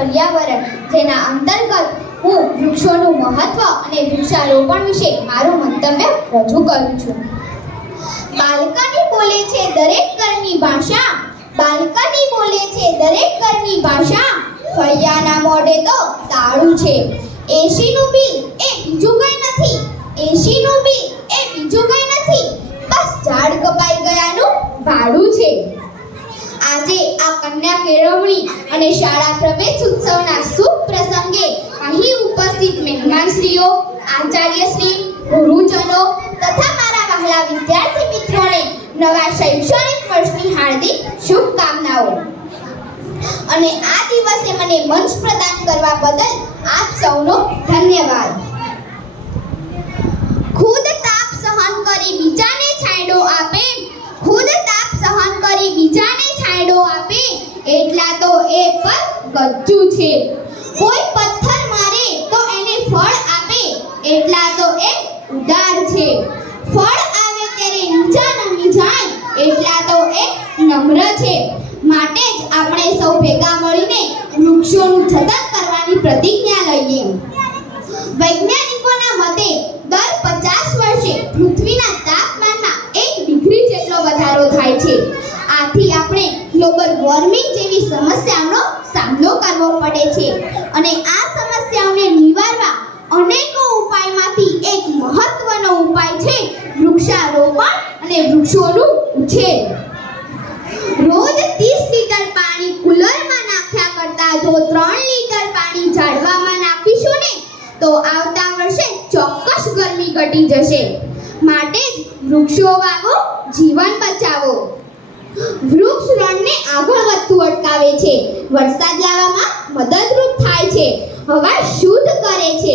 પર્યાવરણ, જેના અંતર્ગત હું વૃક્ષોનું મહત્વ અને વૃક્ષારોપણ વિશે મારું મંતવ્ય રજૂ કરું છું. બાલ્કની બોલે છે દરેક ઘરની ભાષા, બાલ્કની બોલે છે દરેક ઘરની ભાષા, ફળિયાના મોઢે તો તાળું છે. એસીનું બિલ એ બીજું કંઈ નથી, એસીનું બિલ એ બીજું કંઈ નથી, બસ ઝાડ કપાઈ ગયાનું ભાડું છે. આજે આ કન્યા કેળવણી અને શાળા પ્રવેશ ઉત્સવના શુભ પ્રસંગે અહીં ઉપસ્થિત મહેમાનશ્રીઓ, આચાર્યશ્રી, ગુરુજનો તથા મારા વહાલા વિદ્યાર્થી મિત્રોને નવા શૈક્ષણિક વર્ષની હાર્દિક શુભકામનાઓ. અને આ દિવસે મને મંચ પ્રદાન કરવા બદલ આપ સૌનો ધન્યવાદ. ખુદ તાપ સહન કરી બીજાને છાંયડો આપે, ખુદ તાપ સહન કરી બીજાને છાંયડો આપે, એટલા તો એ પર ગજ્જુ છે. કોઈ પથ્થર મારે તો એને ફળ આપે, એટલા તો એ ઉદાર છે. ફળ આવે ત્યારે નીચા નમી જાય, એટલા તો એ નમ્ર છે. માટે જ આપણે સૌ ભેગા મળીને વૃક્ષોનું જતન કરવાની પ્રતિજ્ઞા લઈએ. વૈજ્ઞાનિકોના મતે દર 50 વર્ષે પૃથ્વીના તાપમાનમાં 1 ડિગ્રી જેટલો વધારો થાય છે. આથી આપણે ગ્લોબલ વોર્મિંગ જેવી સમસ્યાઓનો સામનો કરવો પડે છે. અને આ સમસ્યાઓને નિવારવા અનેકો ઉપાયમાંથી એક મહત્વનો ઉપાય છે વૃક્ષારોપણ અને વૃક્ષોનું ઉછેર. રોજ 30 લીટર પાણી કુલરમાં નાખ્યા કરતા જો 3 લીટર પાણી ઝાડવામાં નાખીશું ને તો આવતા વર્ષે ચોક્કસ ગરમી ઘટી જશે. માટે જ વૃક્ષો વાવો, જીવન બચાવો. વૃક્ષ રણને આગળ વધતું અટકાવે છે, વરસાદ લાવવામાં મદદરૂપ થાય છે, હવા શુદ્ધ કરે છે.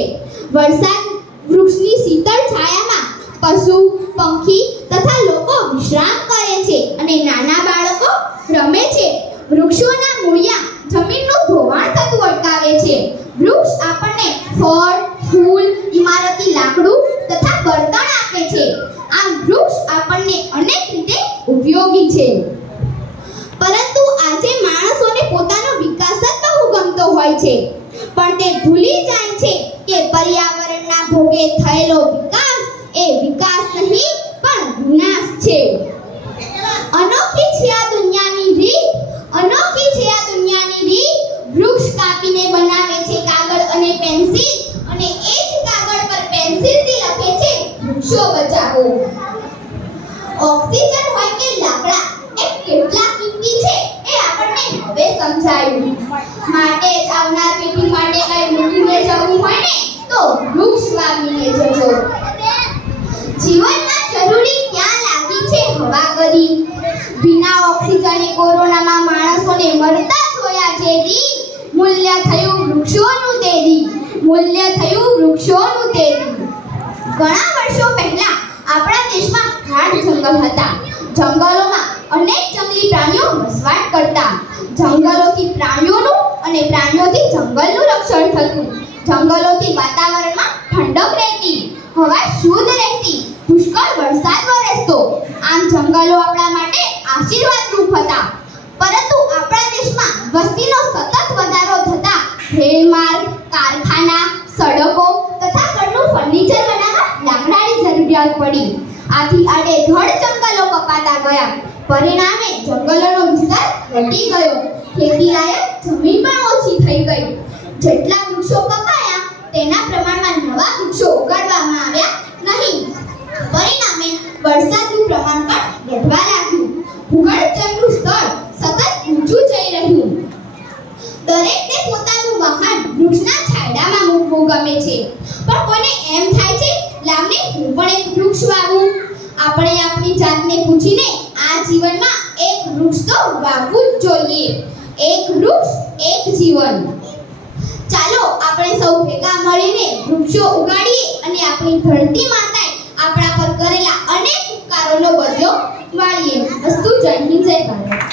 વરસાદ વૃક્ષની શીતળ છાયામાં પશુ, પંખી તથા લોકો વિશ્રામ કરે છે અને નાના બાળકો રમે છે. વૃક્ષોના મૂળિયા જમીનનું ધોવાણ થતું અટકાવે છે. વૃક્ષ આપણને ફળ, ફૂલ, ઇમારતી લાકડું તથા બળતણ આપે છે. આમ વૃક્ષ આપણને અનેક રીતે ઉપયોગી છે. પરંતુ આજે માણસોને પોતાનો વિકાસ જ બહુ ગમતો હોય છે, પણ તે ભૂલી જાય છે કે પર્યાવરણના ભોગે થયેલો વિકાસ એ વિકાસ નહીં પણ વિનાશ છે. અનોખી છે આ દુનિયાની રીત, અનોખી છે આ દુનિયાની રીત. વૃક્ષ કાપીને બનાવે છે કાગળ અને પેન્સિલ, અને એ જ કાગળ પર પેન્સિલથી લખે છે વૃક્ષો બચાવો. ઓક્સિજન હોય કે લાકડા એ કેટલા કિંમતી છે એ આપણને હવે સમજાયું. માટે જ આવનાર પેઢી માટે કઈ મૂકીને જવું હોય ને તો વૃક્ષ વાવીને જજો. જીવનમાં જરૂરી ક્યાં લાગી છે હવા કરી. વિના ઓક્સિજને કોરોનામાં માણસોને મરતા જોયા છે દી. મૂલ્ય થયું વૃક્ષોનું તેદી, મૂલ્ય થયું વૃક્ષોનું તેદી. ઘણા વર્ષો પહેલા આપણા દેશમાં ગાઢ જંગલ હતા. જંગલોમાં અનેક જંગલી પ્રાણીઓ વસવાટ કરતા. જંગલોથી પ્રાણીઓનું અને પ્રાણીઓથી જંગલનું રક્ષણ થતું. જંગલોથી વાતાવરણમાં ઠંડક રહેતી, હવા શુદ્ધ રહેતી, પુષ્કળ વરસાદ વરસતો. આમ જંગલો આપણા માટે આશીર્વાદરૂપ હતા. પરંતુ આપણા દેશમાં વસ્તીનો સતત વધારો થતા રેલમાર્ગ, કારખાના, સડકો તથા ઘરનું ફર્નિચર બનાવવા લાકડાની જરૂરિયાત પડી. આથી આડેધડ જંગલો કપાતા ગયા. પરિણામે જંગલોનો વિસ્તાર ઘટી ગયો. ખેતીલાયક જમીન પણ ઓછી થઈ ગઈ. જેટલા વૃક્ષો કપાયા તેના પ્રમાણમાં નવા વૃક્ષો ઉગાડવામાં આવ્યા નહીં. પરિણામે વરસાદનું પ્રમાણ પણ ઘટવા લાગ્યું. ભૂગર્ભજળનું સ્તર સતત ઊંચું જઈ રહ્યું. દરેકને પોતાનું વાહન વૃક્ષના છાંયડામાં મૂકવું ગમે છે, પણ કોઈને એમ થાય છે લાવને હું પણ એક વૃક્ષ વાવું. આપણે આપણી જાતને પૂછીને આ જીવનમાં એક વૃક્ષ તો વાવવું જ જોઈએ. એક વૃક્ષ એક જીવન. ચાલો આપણે સૌ ભેગા મળીને વૃક્ષો ઉગાડીએ અને આપણી ધરતી માતાએ આપણા પર કરેલા અનેક ઉપકારોનો બદલો વાળીએ. અસ્તુ. જય હિન્દ, જય ભારત.